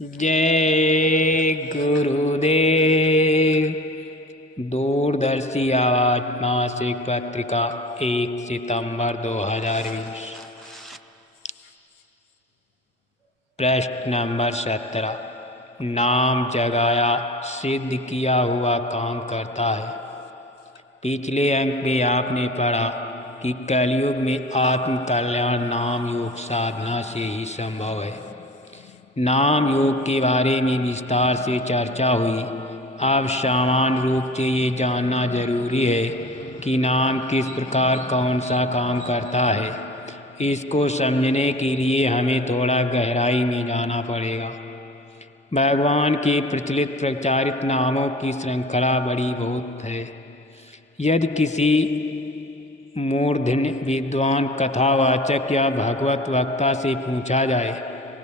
जय गुरुदेव। दूरदर्शी आवाज मासिक पत्रिका 1 सितंबर 2020। प्रश्न नंबर 17। नाम जगाया सिद्ध किया हुआ काम करता है। पिछले अंक में आपने पढ़ा कि कलयुग में आत्म कल्याण नाम योग साधना से ही संभव है। नाम योग के बारे में विस्तार से चर्चा हुई। अब सामान्य रूप से ये जानना जरूरी है कि नाम किस प्रकार कौन सा काम करता है। इसको समझने के लिए हमें थोड़ा गहराई में जाना पड़ेगा। भगवान के प्रचलित प्रचारित नामों की श्रृंखला बड़ी बहुत है। यदि किसी मूर्धन्य विद्वान कथावाचक या भगवत वक्ता से पूछा जाए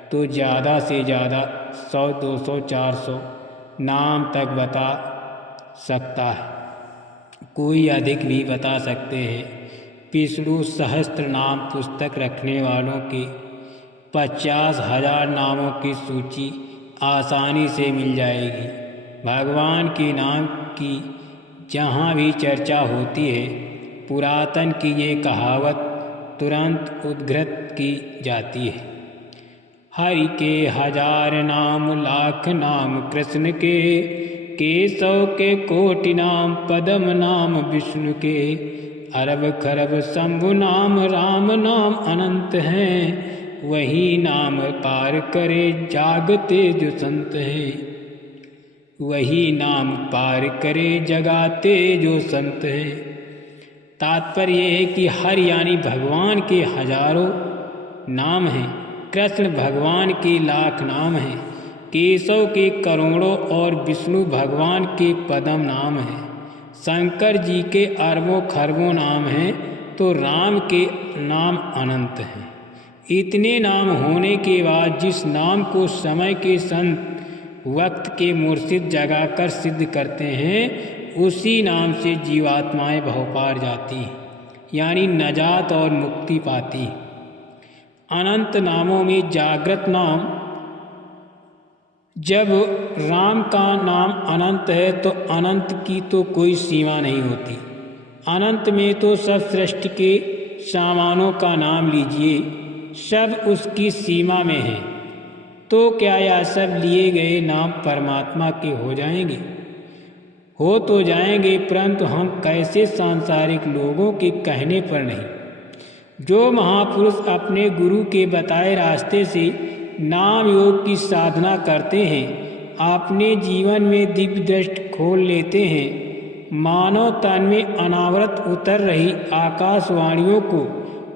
तो ज़्यादा से ज़्यादा 100, 200, 400 नाम तक बता सकता है। कोई अधिक भी बता सकते हैं। विष्णु सहस्त्र नाम पुस्तक रखने वालों के 50,000 नामों की सूची आसानी से मिल जाएगी। भगवान के नाम की जहाँ भी चर्चा होती है, पुरातन की ये कहावत तुरंत उद्धृत की जाती है। हरि के 1000 नाम, लाख नाम कृष्ण के, केशव के कोटि नाम, पद्म नाम विष्णु के, अरब खरब शंभु नाम, राम नाम अनंत हैं, वही नाम पार करे जागते जो संत हैं, वही नाम पार करे जगाते जो संत हैं। तात्पर्य है कि हर यानी भगवान के हजारों नाम हैं, कृष्ण भगवान के लाख नाम हैं, केशव के करोड़ों और विष्णु भगवान के पद्म नाम हैं, शंकर जी के अरबों खरबों नाम हैं, तो राम के नाम अनंत हैं। इतने नाम होने के बाद जिस नाम को समय के संत वक्त के मुर्शिद जगाकर सिद्ध करते हैं, उसी नाम से जीवात्माएं भव पार जाती हैं, यानी नजात और मुक्ति पाती हैं। अनंत नामों में जागृत नाम, जब राम का नाम अनंत है तो अनंत की तो कोई सीमा नहीं होती। अनंत में तो सब सृष्टि के सामानों का नाम लीजिए, सब उसकी सीमा में है। तो क्या यह सब लिए गए नाम परमात्मा के हो जाएंगे? हो तो जाएंगे, परंतु हम कैसे सांसारिक लोगों के कहने पर नहीं। जो महापुरुष अपने गुरु के बताए रास्ते से नाम योग की साधना करते हैं, अपने जीवन में दिव्य दृष्टि खोल लेते हैं, मानव तन में अनावरत उतर रही आकाशवाणियों को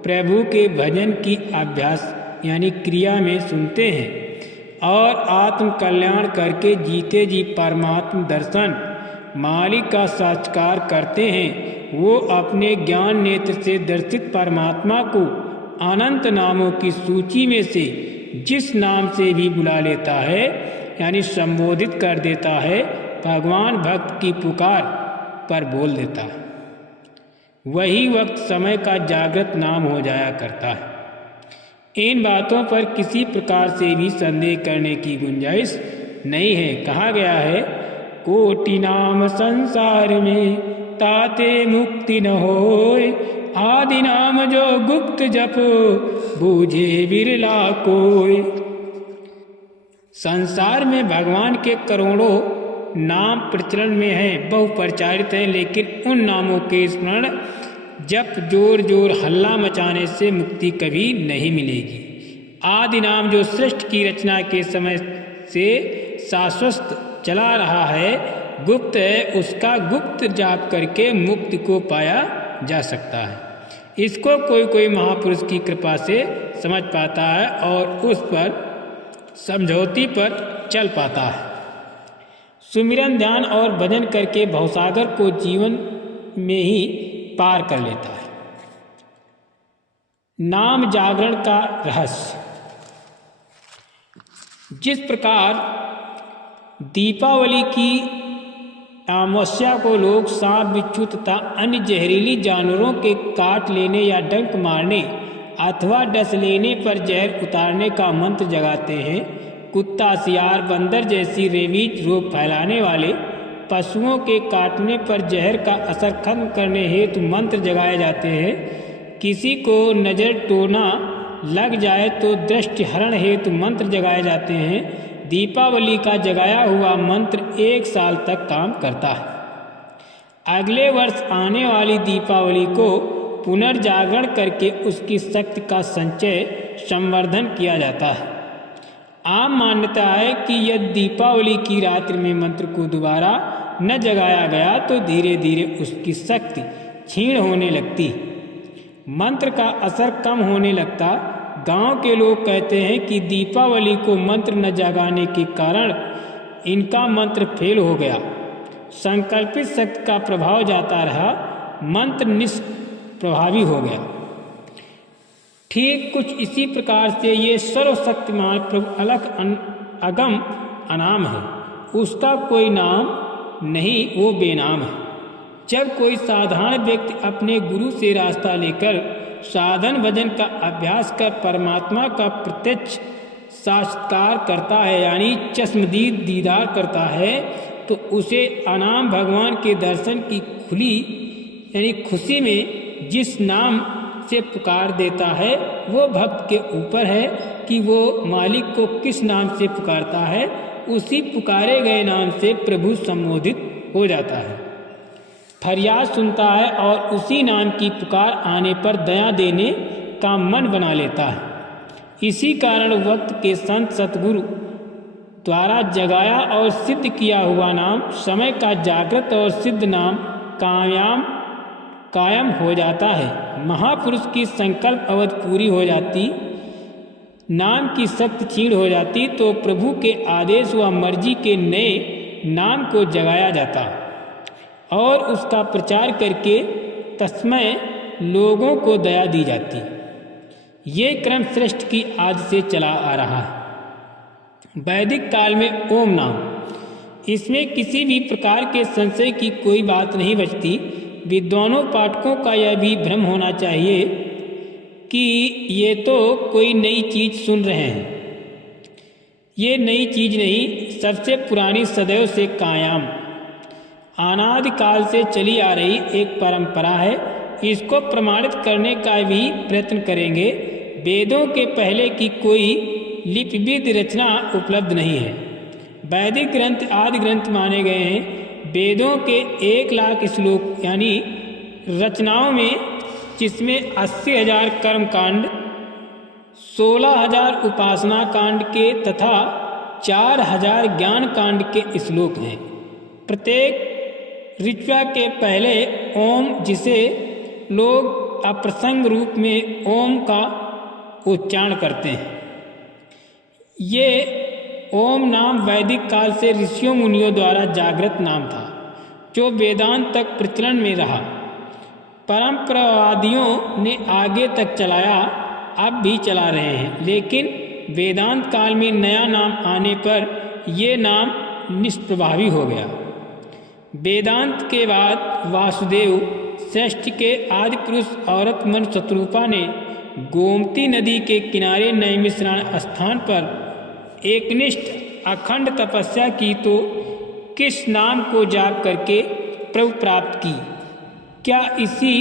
प्रभु के भजन की अभ्यास यानी क्रिया में सुनते हैं और आत्म कल्याण करके जीते जी परमात्म दर्शन मालिक का साक्षात्कार करते हैं, वो अपने ज्ञान नेत्र से दर्शित परमात्मा को अनंत नामों की सूची में से जिस नाम से भी बुला लेता है यानी संबोधित कर देता है, भगवान भक्त की पुकार पर बोल देता है, वही वक्त समय का जागृत नाम हो जाया करता है। इन बातों पर किसी प्रकार से भी संदेह करने की गुंजाइश नहीं है। कहा गया है, कोटि नाम संसार में ताते मुक्ति न होय, आदि नाम जो गुप्त जप बूझे बिरला कोय। संसार में भगवान के करोड़ों नाम प्रचलन में हैं, बहुप्रचारित हैं, लेकिन उन नामों के स्मरण जप जोर जोर हल्ला मचाने से मुक्ति कभी नहीं मिलेगी। आदि नाम जो सृष्टि की रचना के समय से शाश्वत चला रहा है, गुप्त है, उसका गुप्त जाप करके मुक्ति को पाया जा सकता है। इसको कोई कोई महापुरुष की कृपा से समझ पाता है और उस पर समझौती पर चल पाता है। सुमिरन ध्यान और भजन करके भवसागर को जीवन में ही पार कर लेता है। नाम जागरण का रहस्य। जिस प्रकार दीपावली की अमावस्या को लोग सांप, बिच्छू तथा अन्य जहरीली जानवरों के काट लेने या डंक मारने अथवा डस लेने पर जहर उतारने का मंत्र जगाते हैं, कुत्ता, सियार, बंदर जैसी रेबीज रोग फैलाने वाले पशुओं के काटने पर जहर का असर खत्म करने हेतु मंत्र जगाए जाते हैं। किसी को नज़र टोना लग जाए तो दृष्टि हरण हेतु मंत्र जगाए जाते हैं। दीपावली का जगाया हुआ मंत्र 1 साल तक काम करता है। अगले वर्ष आने वाली दीपावली को पुनर्जागरण करके उसकी शक्ति का संचय संवर्धन किया जाता है। आम मान्यता है कि यदि दीपावली की रात्रि में मंत्र को दोबारा न जगाया गया तो धीरे धीरे उसकी शक्ति क्षीण होने लगती, मंत्र का असर कम होने लगता। गांव के लोग कहते हैं कि दीपावली को मंत्र न जगाने के कारण इनका मंत्र फेल हो गया, संकल्पित शक्ति का प्रभाव जाता रहा, मंत्र निष्प्रभावी हो गया। ठीक कुछ इसी प्रकार से ये सर्वशक्तिमान प्रभु अलख अगम अनाम है, उसका कोई नाम नहीं, वो बेनाम है। जब कोई साधारण व्यक्ति अपने गुरु से रास्ता लेकर साधन भजन का अभ्यास कर परमात्मा का प्रत्यक्ष साक्षात्कार करता है, यानी चश्मदीद दीदार करता है, तो उसे अनाम भगवान के दर्शन की खुली यानी खुशी में जिस नाम से पुकार देता है, वो भक्त के ऊपर है कि वो मालिक को किस नाम से पुकारता है। उसी पुकारे गए नाम से प्रभु संबोधित हो जाता है, फरियाद सुनता है और उसी नाम की पुकार आने पर दया देने का मन बना लेता है। इसी कारण वक्त के संत सतगुरु द्वारा जगाया और सिद्ध किया हुआ नाम समय का जागृत और सिद्ध नाम कायम हो जाता है। महापुरुष की संकल्प अवधि पूरी हो जाती, नाम की शक्ति क्षीण हो जाती, तो प्रभु के आदेश व मर्जी के नए नाम को जगाया जाता और उसका प्रचार करके तस्मय लोगों को दया दी जाती। ये क्रम श्रेष्ठ की आदि से चला आ रहा है। वैदिक काल में ओम नाम, इसमें किसी भी प्रकार के संशय की कोई बात नहीं बचती। विद्वानों पाठकों का यह भी भ्रम होना चाहिए कि ये तो कोई नई चीज सुन रहे हैं। ये नई चीज नहीं, सबसे पुरानी सदैव से कायम अनादिकाल से चली आ रही एक परंपरा है। इसको प्रमाणित करने का भी प्रयत्न करेंगे। वेदों के पहले की कोई लिपिबद्ध रचना उपलब्ध नहीं है। वैदिक ग्रंथ आदि ग्रंथ माने गए हैं। वेदों के 1 लाख श्लोक यानी रचनाओं में, जिसमें 80,000 कर्म कांड, 16,000 उपासना कांड के तथा 4,000 ज्ञान कांड के श्लोक हैं। प्रत्येक ऋचा के पहले ओम, जिसे लोग अप्रसंग रूप में ओम का उच्चारण करते हैं। ये ओम नाम वैदिक काल से ऋषियों मुनियों द्वारा जागृत नाम था, जो वेदांत तक प्रचलन में रहा। परंपरावादियों ने आगे तक चलाया, अब भी चला रहे हैं, लेकिन वेदांत काल में नया नाम आने पर ये नाम निष्प्रभावी हो गया। वेदांत के बाद वासुदेव श्रेष्ठ के आदि पुरुष औरत मन शत्रुपा ने गोमती नदी के किनारे नैमिषारण्य स्थान पर एकनिष्ठ अखंड तपस्या की, तो किस नाम को जाप करके प्रभु प्राप्त की? क्या इसी